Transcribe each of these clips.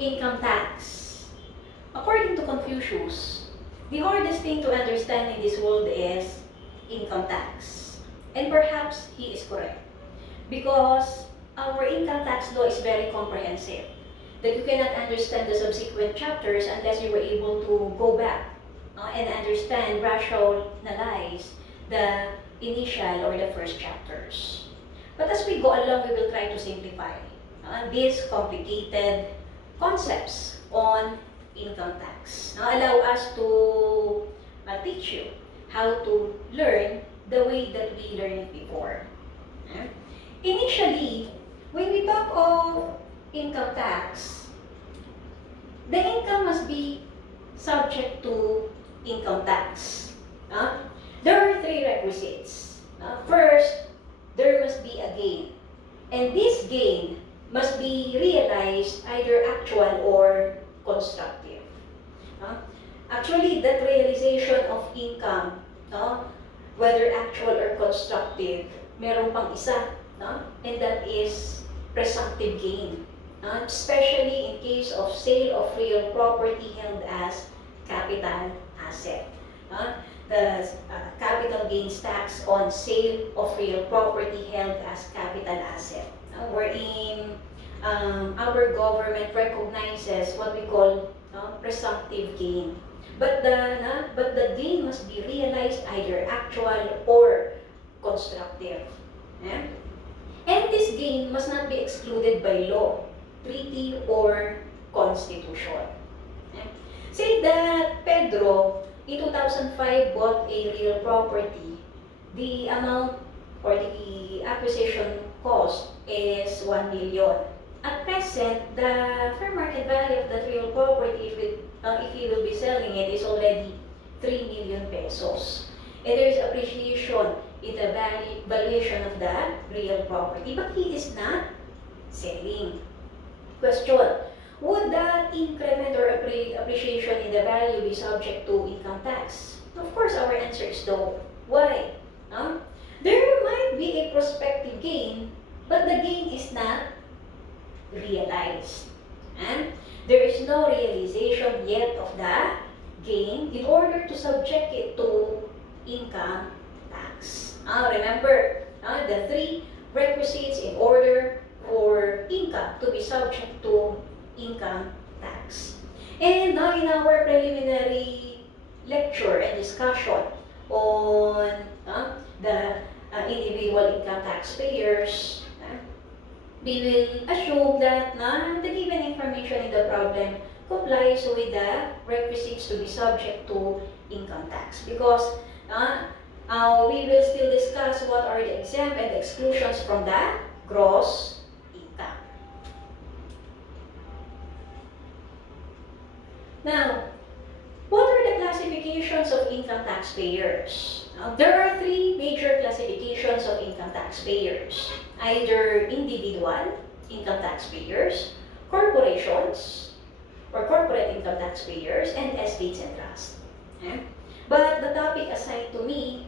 income tax. According to Confucius, the hardest thing to understand in this world is income tax. And perhaps he is correct. Because our income tax law is very comprehensive. That you cannot understand the subsequent chapters unless you were able to go back and understand, rationalize the initial or the first chapters. But as we go along, we will try to simplify these complicated concepts on income tax. Now, allow us to teach you how to learn the way that we learned it before. Initially, when we talk of income tax, the income must be subject to income tax. There are three requisites. First, there must be a gain. And this gain must be realized either actual or constructive. Actually, that realization of income, whether actual or constructive, meron pang isa, and that is presumptive gain. Especially in case of sale of real property held as capital asset. The capital gains tax on sale of real property held as capital asset, wherein our government recognizes what we call presumptive gain. But the gain must be realized either actual or constructive. And this gain must not be excluded by law, treaty, or constitution. Say that Pedro in 2005 bought a real property. The amount or the acquisition cost is 1 million. At present, the fair market value of that real property, if he will be selling it, is already 3 million pesos. And there is appreciation in the valuation of the real property, but he is not selling. Question: would that increment or appreciation in the value be subject to income tax? Of course, our answer is no. Why? There might be a prospective gain, but the gain is not realized. There is no realization yet of the gain in order to subject it to income tax. Remember, the three requisites in order for income to be subject to income tax. And now in our preliminary lecture and discussion on the individual income taxpayers, we will assume that the given information in the problem complies with the requisites to be subject to income tax, because we will still discuss what are the exempt and exclusions from the gross income. Now, what are the classifications of income taxpayers? There are three major classifications of income taxpayers: either individual income taxpayers, corporations, or corporate income taxpayers, and estates and trusts. But the topic assigned to me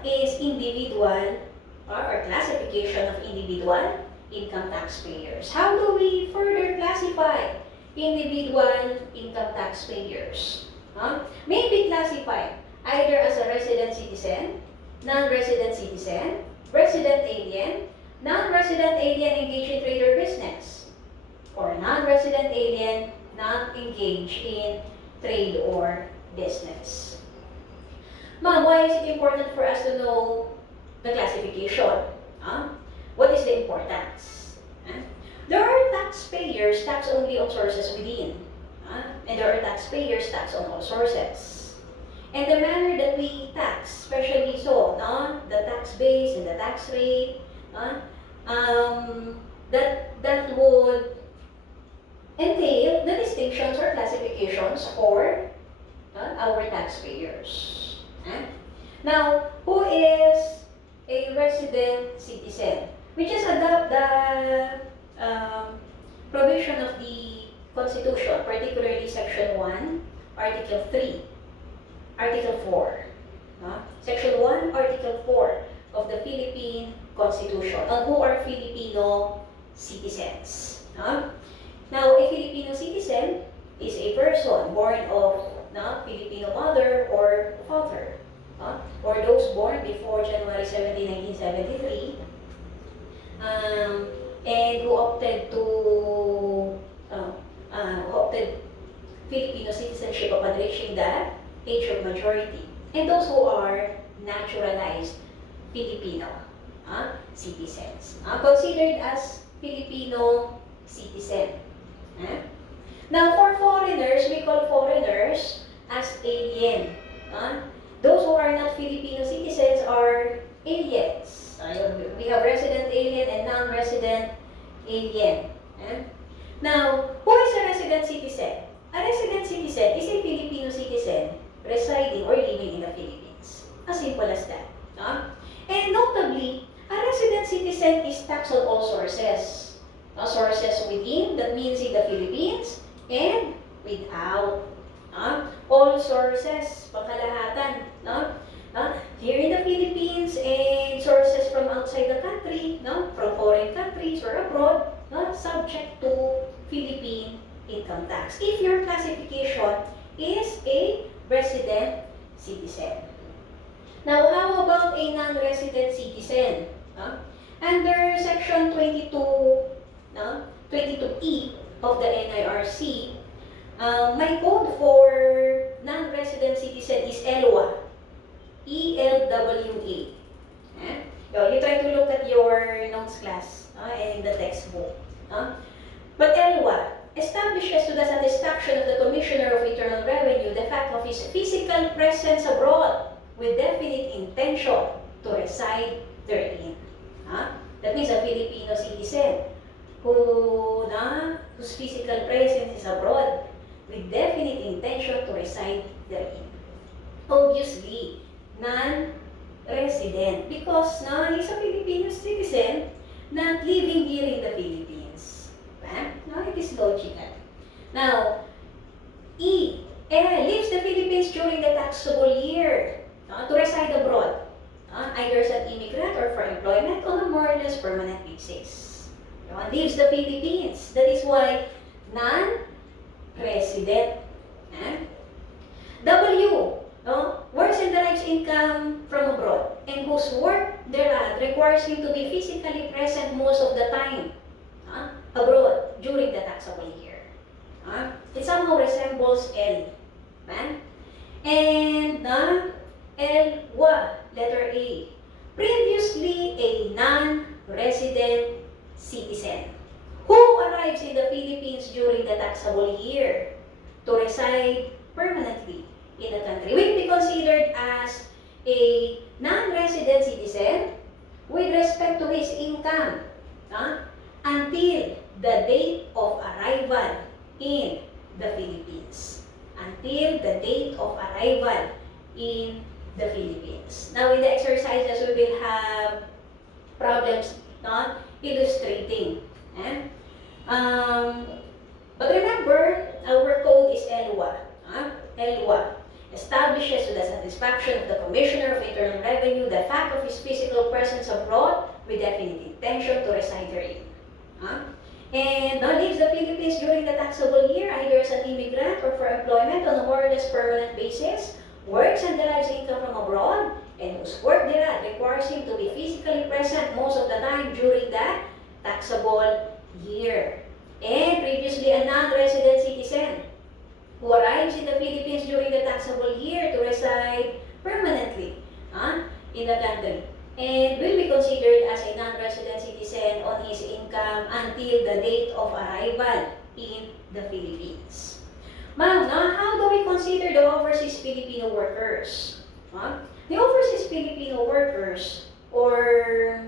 is individual or classification of individual income taxpayers. How do we further classify individual income taxpayers? May be classified either as a resident citizen, non-resident citizen, resident alien, non-resident alien engaged in trade or business, or non-resident alien not engaged in trade or business. Ma'am, why is it important for us to know the classification? What is the importance? There are taxpayers tax only on sources within, and there are taxpayers tax on all sources. And the manner that we tax, especially so, the tax base and the tax rate, that would entail the distinctions or classifications for our taxpayers. Now, who is a resident citizen? We just adopt the provision of the Constitution, particularly Section 1, Article 3, Article 4. Section 1, Article 4 of the Philippine Constitution, on who are Filipino citizens. Now, a Filipino citizen is a person born of Filipino mother or father, or those born before January 17, 1973, and who opted Filipino citizenship upon reaching the age of majority, and those who are naturalized Filipino citizens, considered as Filipino citizen. Now, for foreigners, we call foreigners as alien. Those who are not Filipino citizens are aliens. We have resident alien and non-resident alien. Now, who is a resident citizen? A resident citizen is a Filipino citizen residing or living in the Philippines. As simple as that. And notably, a resident citizen is taxed on all sources. Sources within, that means in the Philippines, and without. All sources, pangkalahatan. Here in the Philippines, and sources from outside the country, from foreign countries or abroad, subject to Philippine income tax, if your classification is a resident citizen. Now, how about a non-resident citizen? Under Section 22E of the NIRC, my code for non-resident citizen is ELWA. E-L-W-A. You try to look at your notes class and in the textbook. But ELWA establishes to the satisfaction of the Commissioner of Internal Revenue the fact of his physical presence abroad with definite intention to reside therein. That means a Filipino citizen whose physical presence is abroad with definite intention to reside therein. Obviously, non-resident because he's a Filipino citizen not living here in the Philippines. It is logical. Now, leaves the Philippines during the taxable year to reside abroad, either as an immigrant or for employment on a more or less permanent basis. Leaves the Philippines. That is why non-resident. W, works and derives income from abroad, and whose work thereat requires him to be physically present most of the time abroad during the taxable year. It somehow resembles L. And L-WA, letter A, previously a non-resident citizen who arrives in the Philippines during the taxable year to reside permanently in the country will be considered as a non-resident citizen with respect to his income until the date of arrival in the Philippines. Until the date of arrival in the Philippines. Now, in the exercises, we will have problems illustrating. But remember, our code is ELWA. ELWA establishes to the satisfaction of the Commissioner of Internal Revenue the fact of his physical presence abroad with definite intention to reside therein. And leaves the Philippines during the taxable year either as an immigrant or for employment on a more or less permanent basis, works and derives income from abroad, and whose work thereat requires him to be physically present most of the time during that taxable year. And previously a non-resident citizen who arrives in the Philippines during the taxable year to reside permanently in the country, and will be considered as a non-resident citizen on his income until the date of arrival in the Philippines. Now, how do we consider the overseas Filipino workers? The overseas Filipino workers or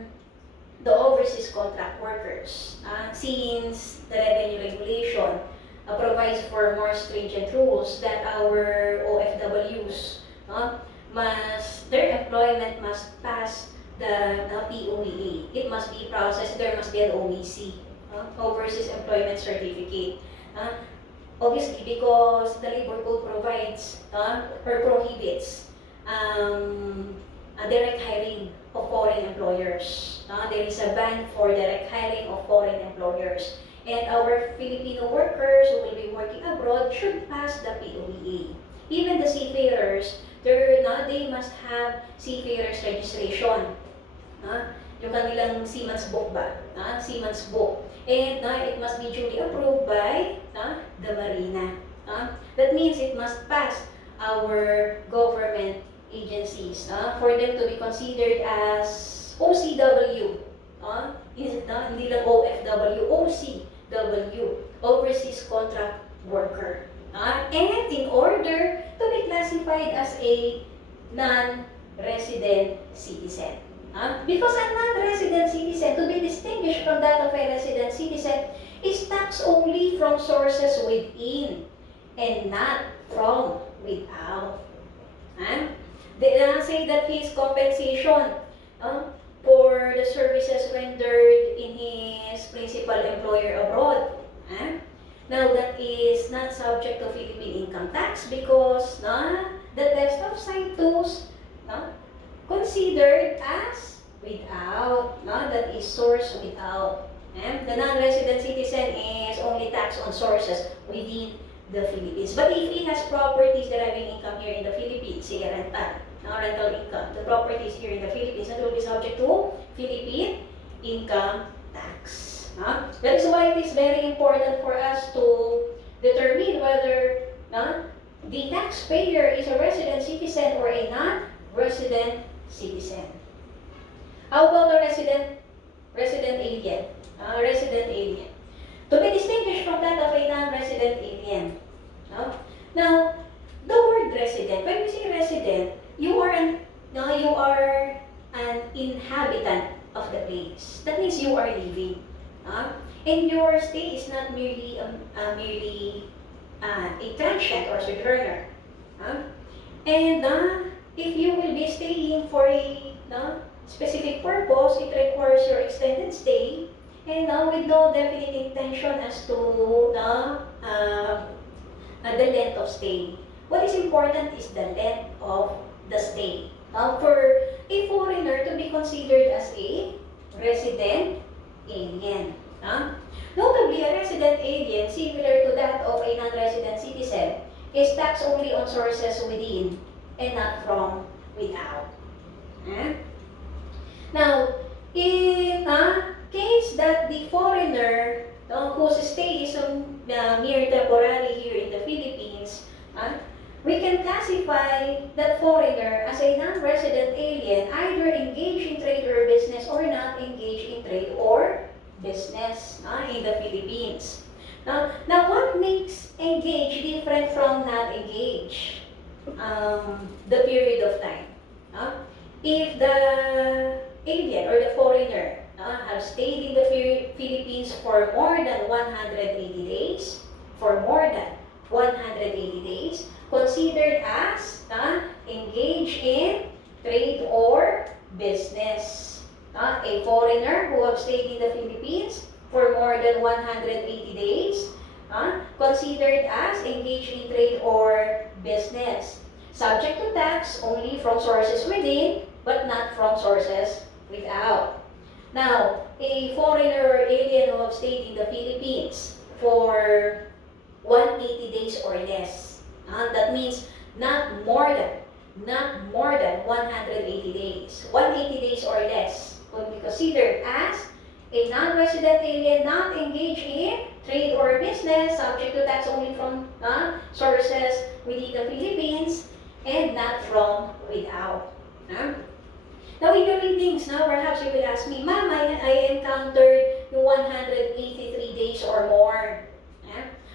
the overseas contract workers, since the revenue regulation provides for more stringent rules that our OFWs their employment must pass the POEA. It must be processed. There must be an OEC, Overseas Employment Certificate. Obviously, because the labor code provides or prohibits a direct hiring of foreign employers. There is a ban for direct hiring of foreign employers. And our Filipino workers who will be working abroad should pass the POEA. Even the seafarers, they must have seafarers registration. Yung kanilang seaman's book ba? Seaman's book. And it must be duly approved by the Marina. That means it must pass our government agencies for them to be considered as OCW. Hindi lang OFW, OCW, Overseas Contract Worker. And in order to be classified as a non-resident citizen. Because a non-resident citizen, to be distinguished from that of a resident citizen, is taxed only from sources within and not from without. They say that his compensation for the services rendered in his principal employer abroad. Now that is not subject to Philippine income tax because the test of Citus considered as without, that is source without. The non-resident citizen is only taxed on sources within the Philippines. But if he has properties deriving income here in the Philippines, say rental income, the properties here in the Philippines, that will be subject to Philippine income tax. That is why it is very important for us to determine whether the taxpayer is a resident citizen or a non-resident citizen. How about a resident alien? Resident alien. To be distinguished from that of a non-resident alien. Now, the word resident, when we say resident, you are an inhabitant of the place. That means you are living. And your stay is not merely a transient or sojourner. And if you will be staying for a specific purpose, it requires your extended stay, and with no definite intention as to the length of stay. What is important is the length of the stay. For a foreigner to be considered as a resident alien. Notably, a resident alien, similar to that of a non-resident citizen, is taxed only on sources within and not from without. Now, in a case that the foreigner whose stay is mere temporary here in the Philippines, we can classify that foreigner as a non-resident alien, either engaged in trade or business or not engaged in trade or business in the Philippines. Now what makes engaged different from not engaged? The period of time. If the alien or the foreigner have stayed in the Philippines for more than 180 days, considered as engaged in trade or business. A foreigner who have stayed in the Philippines for more than 180 days, considered as engaged in trade or business. Subject to tax only from sources within, but not from sources without. Now, a foreigner or alien who have stayed in the Philippines for 180 days or less. That means not more than 180 days. 180 days or less will be considered as a non-resident alien not engaged in trade or business, subject to tax only from sources within the Philippines and not from without. Now, in the readings, perhaps you will ask me, Ma'am, I encountered yung 183 days or more.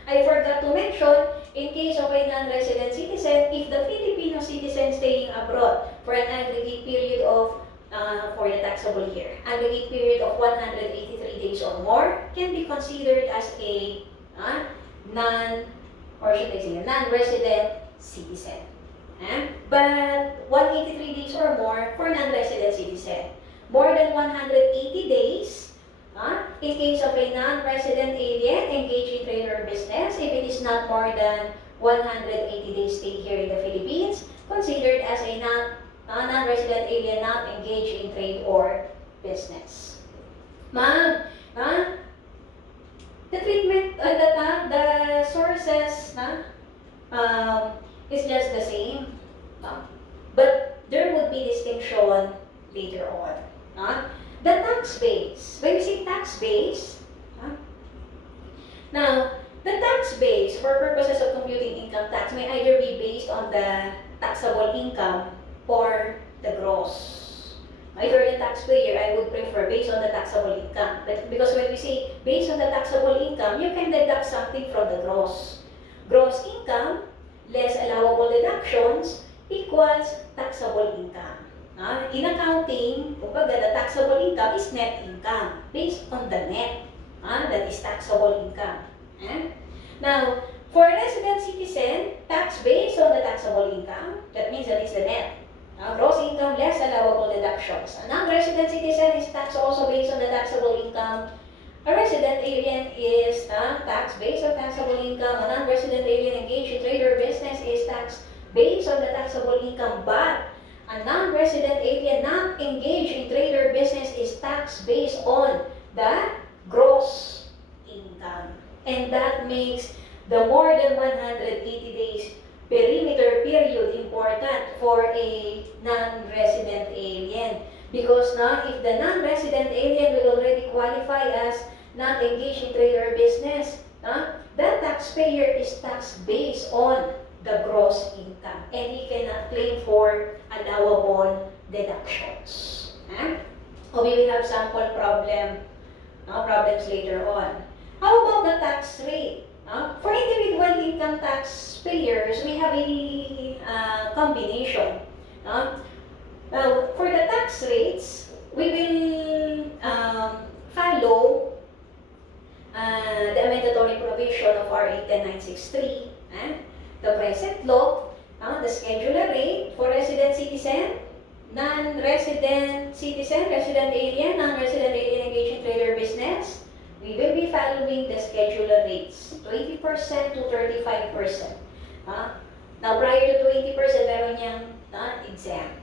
I forgot to mention, in case of a non-resident citizen, if the Filipino citizen staying abroad for an aggregate period of, for the taxable year, aggregate period of 183 days or more, can be considered as a non-resident citizen. But 183 days or more for non-resident citizen. More than 180 days, in case of a non-resident alien engaged in trade or business, if it is not more than 180 days stay here in the Philippines, considered as a non-resident alien not engaged in trade or business. Ma'am, the treatment, the sources is just the same. But there would be distinction later on. The tax base. When we say tax base, now, the tax base for purposes of computing income tax may either be based on the taxable income or the gross. If you're a taxpayer, I would prefer based on the taxable income. But because when we say based on the taxable income, you can deduct something from the gross. Gross income less allowable deductions equals taxable income. In accounting, kumbaga, the taxable income is net income based on the net. That is taxable income. Now, for a resident citizen, tax based on the taxable income, that means that is the net. Gross income less allowable deductions. A non-resident citizen is taxed also based on the taxable income. A resident alien is taxed based on taxable income. A non-resident alien engaged in trade or business is taxed based on the taxable income, but a non-resident alien not engaged in trade or business is taxed based on the gross income. And that makes the more than 180 days perimeter period important for a non-resident alien. Because now, if the non-resident alien will already qualify as not engaged in trade or business, that taxpayer is taxed based on the gross income. And he cannot claim for allowable deductions. We will have sample problems later on. How about the tax rate? For individual income taxpayers, we have a combination. Now, for the tax rates, we will follow the amendatory provision of RA 10963, the present law, the scheduler rate for resident citizen, non-resident citizen, resident alien, non-resident alien engaged in trade or business. We will be following the scheduler rates, 20% to 35%. Now, prior to 20%, meron niyang exempt.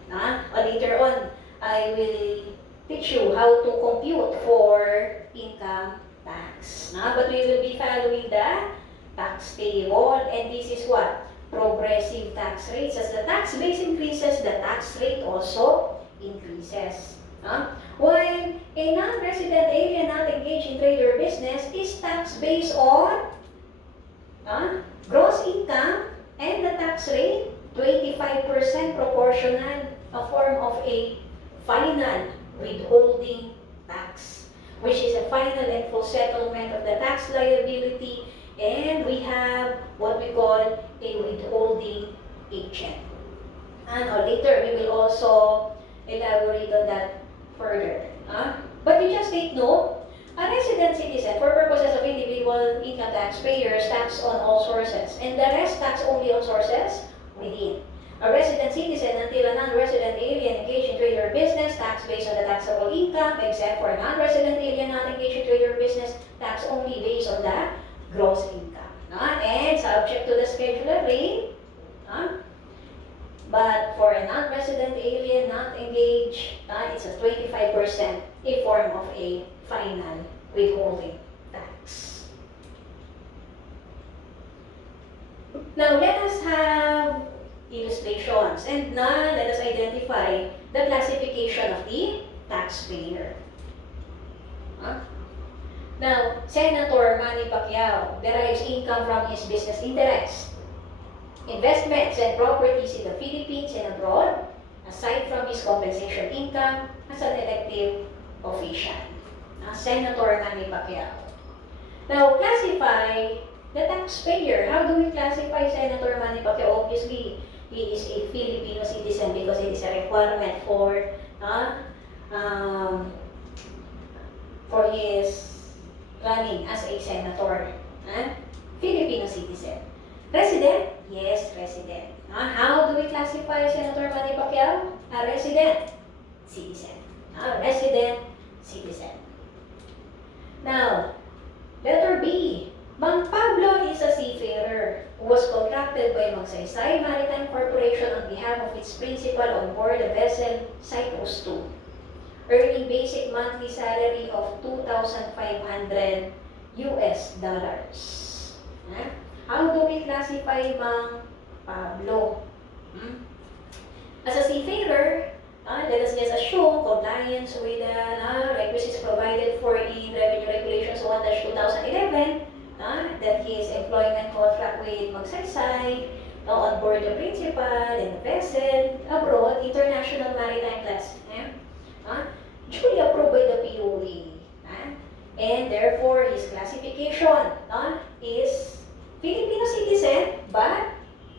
Later on, I will teach you how to compute for income tax. But we will be following the tax table, and this is what? Progressive tax rates. As the tax base increases, the tax rate also increases. While a non-resident alien not engaged in trade or business is taxed based on gross income, and the tax rate 25% proportional, a form of a final withholding tax, which is a final and full settlement of the tax liability, and we have what we call a withholding agent. And later we will also elaborate on that further. But you just take note, a resident citizen, for purposes of individual income taxpayers, tax on all sources, and the rest tax only on sources within. A resident citizen until a non-resident alien engaged in trade or business, tax based on the taxable income, except for a non-resident alien not engaged in trade or business, tax only based on the gross income. And subject to the scheduler rate. But for a non-resident alien not engaged, it's a 25%, a form of a final withholding tax. Now, let us have illustrations, and now let us identify the classification of the taxpayer. Now, Senator Manny Pacquiao derives income from his business interests, investments and properties in the Philippines and abroad, aside from his compensation income as an elective official. Senator Manny Pacquiao. Now, classify the taxpayer. How do we classify Senator Manny Pacquiao? Obviously, he is a Filipino citizen because it is a requirement for his running as a senator. Filipino citizen. Resident? Yes, resident. How do we classify Senator Manny Pacquiao? A resident citizen. Resident citizen. Now, letter B. Mang Pablo is a seafarer who was contracted by Magsaysay Maritime Corporation on behalf of its principal on board the vessel Cyprus 2, earning basic monthly salary of 2,500 US dollars. How do we classify Mang Pablo? As a seafarer, let us just assume compliance with the requisites provided for in Revenue Regulations 1-2011, that his employment contract with Magsaysay, on board the principal and the vessel, abroad, international maritime class, duly approved by the POE. And therefore, his classification is Filipino citizen but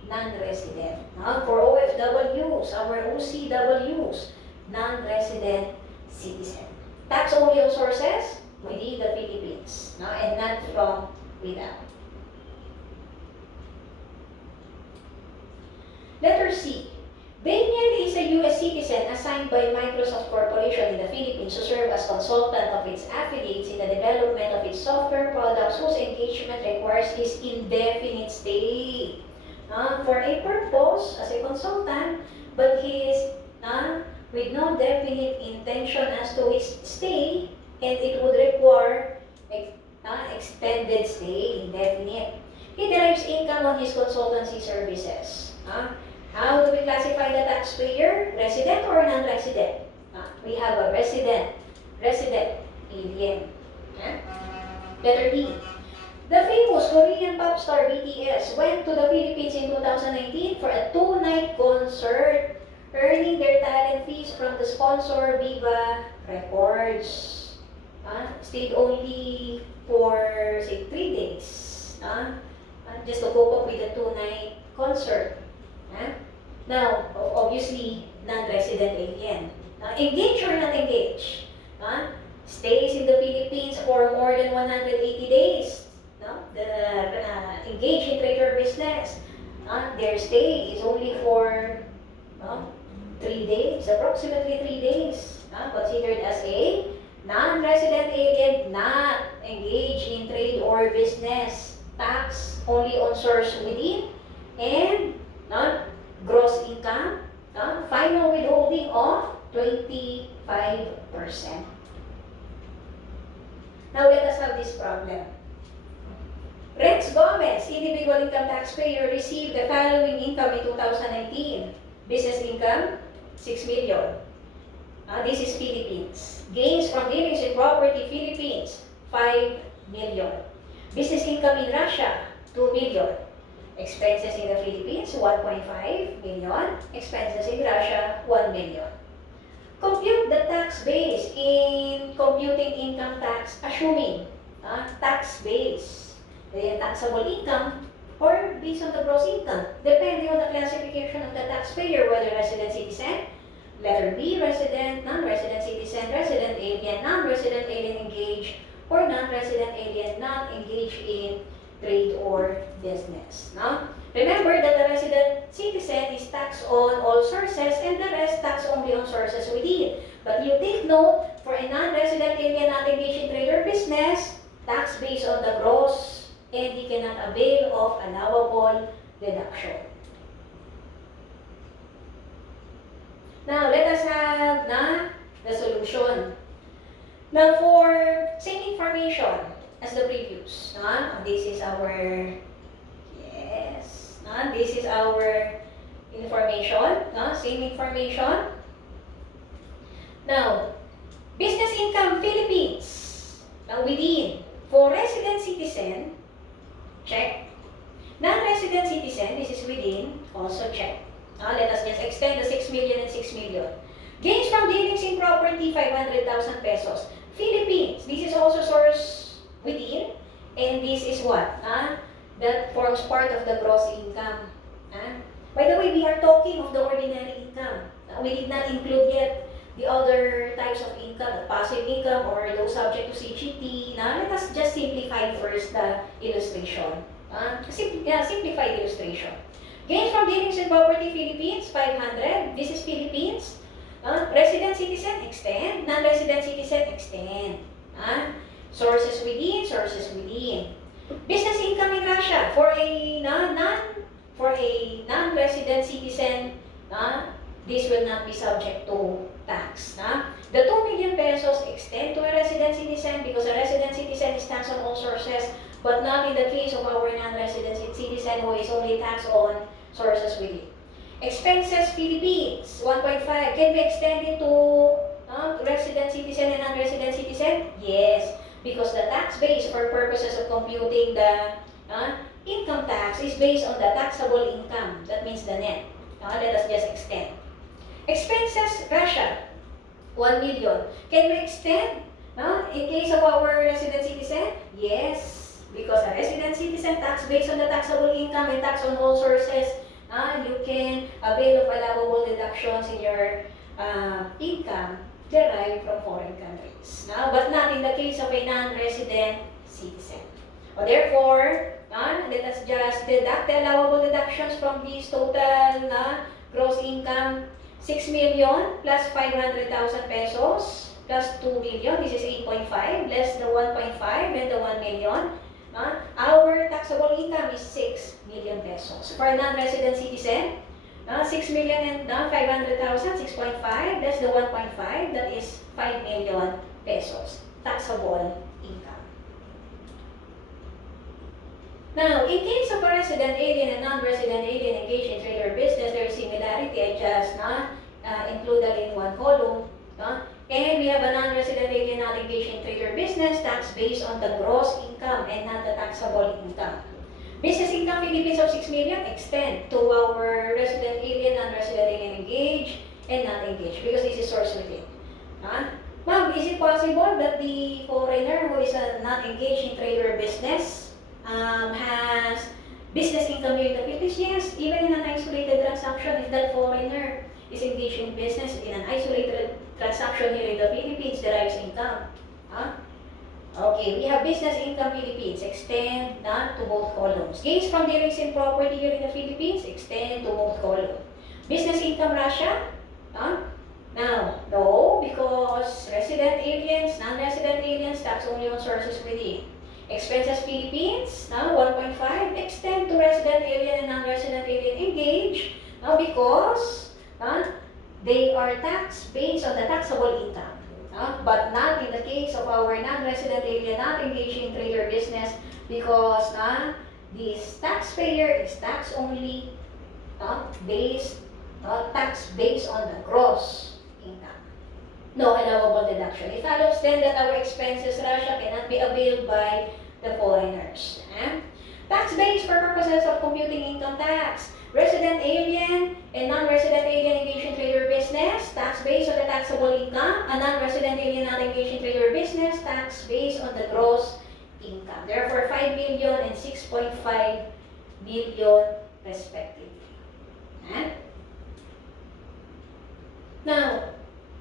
non-resident. For OFWs, our OCWs, non-resident citizen. Tax only on sources within the Philippines, and not from without. Letter C. Daniel is a U.S. citizen assigned by Microsoft Corporation in the Philippines to serve as consultant of its affiliates in the development of its software products whose engagement requires his indefinite stay. For a purpose as a consultant, but he is with no definite intention as to his stay, and it would require extended stay, indefinite. He derives income on his consultancy services. How do we classify the taxpayer? Resident or non-resident? We have a resident alien. Letter D. The famous Korean pop star BTS went to the Philippines in 2019 for a 2-night concert, earning their talent fees from the sponsor Viva Records. Stayed only for, say, 3 days. Just to cope up with the 2-night concert. Now, obviously, non-resident alien. Engaged or not engaged? Stays in the Philippines for more than 180 days. Engaged in trade or business. Their stay is only for 3 days, approximately 3 days. Considered as a non-resident alien, not engaged in trade or business. Tax only on source within, and gross income, final withholding of 25%. Now let us have this problem. Renz Gomez, individual income taxpayer, received the following income in 2019. Business income, 6 million. This is Philippines. Gains from dealings in property, Philippines, 5 million. Business income in Russia, 2 million. Expenses in the Philippines, 1.5 million. Expenses in Russia, 1 million. Compute the tax base in computing income tax, assuming tax base, taxable income, or based on the gross income, depending on the classification of the taxpayer, whether resident citizen, letter B, resident, non-resident citizen, resident alien, non-resident alien engaged, or non-resident alien not engaged in trade or business. Remember that the resident citizen is taxed on all sources and the rest taxed only on sources within. But you take note, for a non-resident alien not engaged in trade or business, tax based on the gross, and he cannot avail of allowable deduction. Now, let us have the solution. Now, for same information as the previous, this is our, this is our information, same information. Now, business income, Philippines. Now, within, for resident citizen, check. Non-resident citizen, this is within, also check. Let us just extend the 6 million and 6 million. Gains from dealings in property, 500,000 pesos. Philippines, this is also source within, and this is what? That forms part of the gross income. By the way, we are talking of the ordinary income. We did not include yet the other types of income, the passive income or those subject to CGT. Now, let us just simplify first the illustration. Simplify the illustration. Gains from dealings in property, Philippines, 500. This is Philippines. Resident citizen, extend. Non-resident citizen, extend. Sources within, sources within. Business income in Russia for a non-resident citizen, this will not be subject to tax. The 2 million pesos extend to a resident citizen because a resident citizen is taxed on all sources, but not in the case of our non-resident citizen who is only taxed on sources within. Expenses Philippines, 1.5. Can we extend it to resident citizen and non-resident citizen? Yes, because the tax base for purposes of computing the income tax is based on the taxable income. That means the net. Let us just extend. Expenses Russia, 1 million. Can we extend in case of our resident citizen? Yes, because a resident citizen tax based on the taxable income and tax on all sources, you can avail of allowable deductions in your income derived from foreign countries. But not in the case of a non-resident citizen. Therefore, let us just deduct the allowable deductions from this total gross income. 6 million plus 500,000 pesos plus 2 million. This is 8.5 less the 1.5 and the 1 million. Our taxable income is 6 million pesos. For a non-resident citizen, 6 million and 500,000, 6.5 less the 1.5, that is 5 million pesos taxable income. Now, in case of a resident alien and non-resident alien engaged in trade or business, there is similarity. I just included in one column. And we have a non-resident alien not engaged in trade or business, tax based on the gross income and not the taxable income. Business income Philippines of 6 million, extend to our resident alien, non-resident alien engaged, and not engaged, because this is source within. Ma'am, is it possible that the foreigner who is not engaged in trade or business has business income here in the Philippines? Yes, even in an isolated transaction, if that foreigner is engaged in business in an isolated transaction here in the Philippines, derives income. Okay, we have business income Philippines, extend to both columns. Gains from dealings in property here in the Philippines, extend to both columns. Business income Russia, now, no, because resident aliens, non-resident aliens, tax only on sources within. Expenses Philippines, 1.5, extend to resident alien and non-resident alien engaged, because they are taxed based on the taxable income. But not in the case of our non-resident alien not engaged in trade or business, because this taxpayer is tax only tax based on the gross income. No allowable deduction. It follows then that our expenses Russia cannot be availed by the foreigners. Tax base for purposes of computing income tax. Resident alien and non-resident alien engaged in trade or business, tax based on the taxable income. A non-resident alien not engaged in trade or business, tax based on the gross income. Therefore, 5 million and 6.5 million respectively. Now,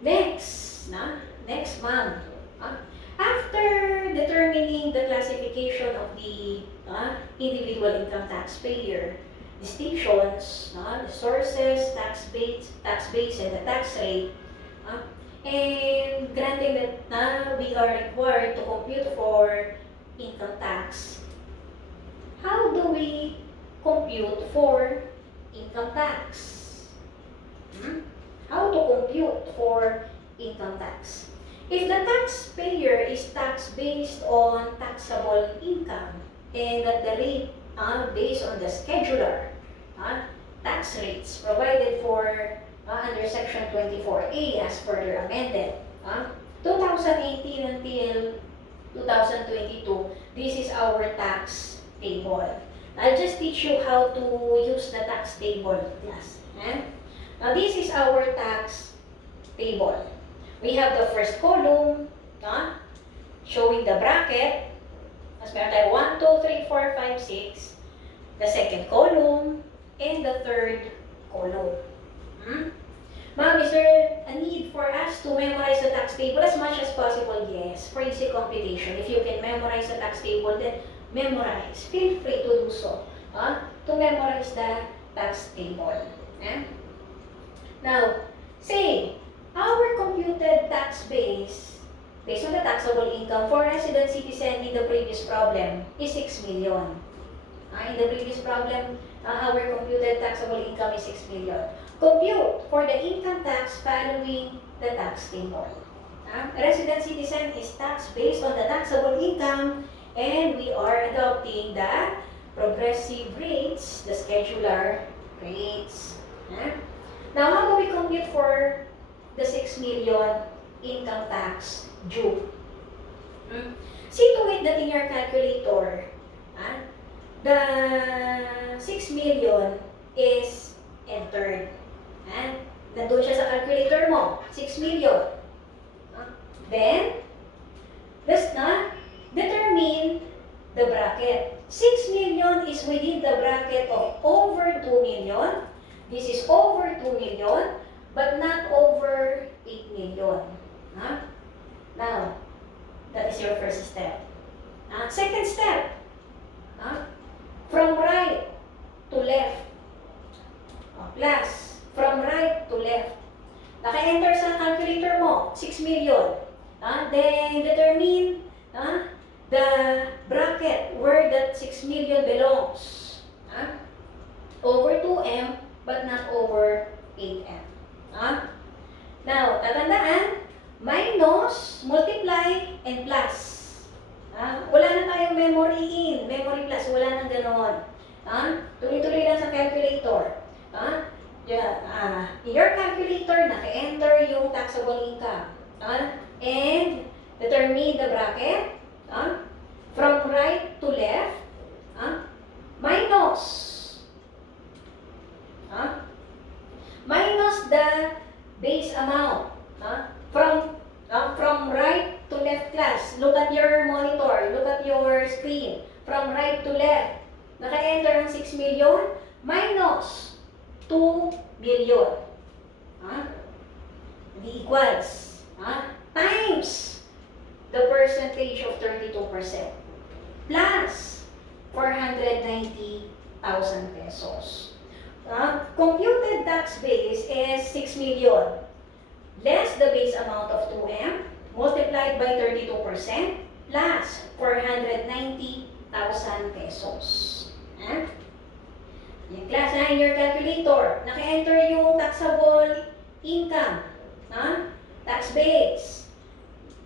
next ma'am. After determining the classification of the individual income taxpayer, distinctions, the sources, tax base, and the tax rate, and granting that we are required to compute for income tax, how do we compute for income tax? How to compute for income tax? If the taxpayer is taxed based on taxable income and that the rate based on the schedular tax rates provided for under Section 24A as further amended, 2018 until 2022, this is our tax table. I'll just teach you how to use the tax table class. Now this is our tax table. We have the first column showing the bracket. Mas meron tayo 1, 2, 3, 4, 5, 6. The second column and the third column. Ma'am, is there a need for us to memorize the tax table as much as possible? Yes, for easy computation. If you can memorize the tax table, then memorize. Feel free to do so. To memorize the tax table. Now, say, our computed tax base, based on the taxable income for resident citizen in the previous problem, is 6 million. In the previous problem, our computed taxable income is 6 million. Compute for the income tax following the tax table. Resident citizen is taxed based on the taxable income, and we are adopting the progressive rates, the schedular rates. Now, how do we compute for the 6 million income tax due? See to it that in your calculator, the 6 million is entered. Nandun siya sa calculator mo, 6 million. Then, determine the bracket. 6 million is within the bracket of over 2 million. This is over 2 million, but not over 8 million. Now, that is your first step. Second step, from right to left. Plus, from right to left. Naka-enter sa calculator mo, 6 million. Then, determine the bracket where that 6 million belongs. Over 2M, but not over 8M. Now, tatandaan, minus, multiply, and plus. Wala na tayong memory in, memory plus, wala nang ganoon. Tuloy-tuloy lang sa calculator. In your calculator, naka-enter yung taxable income. And determine the bracket. From right to left. Minus. Minus the base amount. From right to left class. Look at your monitor. Look at your screen. From right to left. Naka-enter ng 6 million. Minus 2 million. Equals. Times the percentage of 32%. Plus 490,000 pesos. Computed tax base is 6 million. Less the base amount of 2M multiplied by 32% plus 490,000 pesos. Yung class in your calculator, naka-enter yung taxable income, tax base,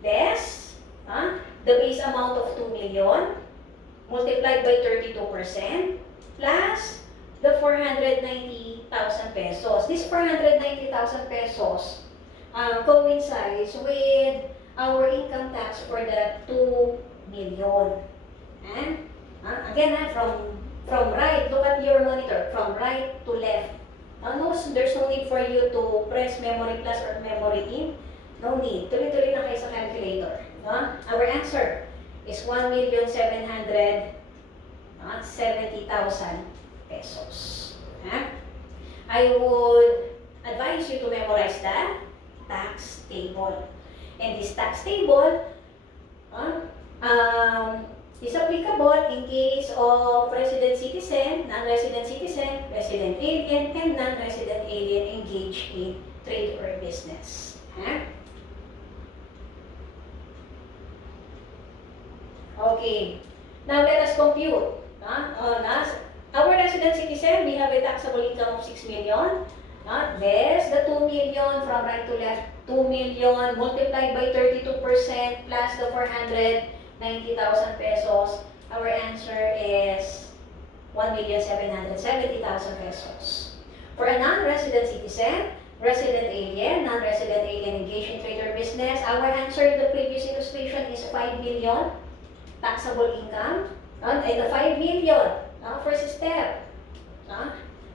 less the base amount of 2 million multiplied by 32% plus the 490,000 pesos. This 490,000 pesos coincides with our income tax for the 2 million. Again, from right, look at your monitor, from right to left. There's no need for you to press memory plus or memory in. No need. Tuloy-tuloy na kayo sa calculator. Our answer is 1,770,000 pesos. I would advise you to memorize the tax table. And this tax table is applicable in case of resident citizen, non-resident citizen, resident alien, and non-resident alien engaged in trade or business. Okay. Now let us compute. Our resident citizen, we have a taxable income of 6 million. Less the 2 million from right to left, 2 million multiplied by 32% plus the 490,000 pesos. Our answer is 1,770,000 pesos. For a non-resident citizen, resident alien, non-resident alien engaged in trade or business, our answer in the previous illustration is 5 million taxable income. And the 5 million, first step,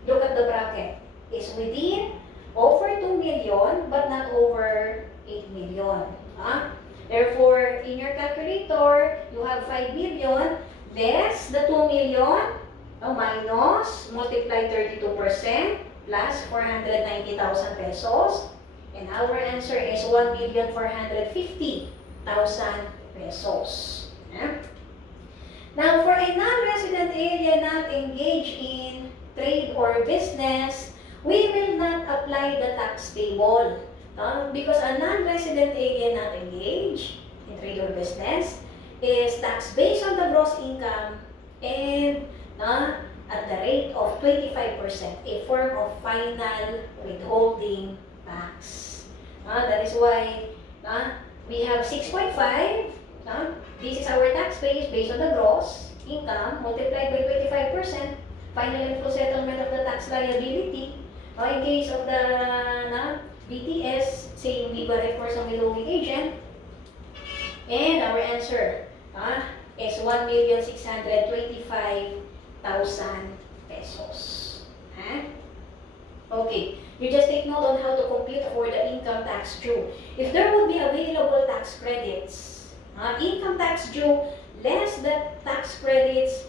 look at the bracket, is within over 2 million but not over 8 million. Therefore, in your calculator, you have 5 million less the 2 million minus multiply 32% plus 490,000 pesos. And our answer is 1,450,000 pesos. Now, for a non-resident alien not engaged in trade or business, we will not apply the tax table. Because a non-resident alien not engaged in trade or business is taxed based on the gross income and at the rate of 25%, a form of final withholding tax. That is why We have 6.5. This is our tax base based on the gross income multiplied by 25%. Final and full settlement of the tax liability. In case of the BTS, say we got it for some withholding agent. And our answer is 1,625,000 pesos. Okay, you just take note on how to compute for the income tax due. If there would be available tax credits, income tax due less the tax credits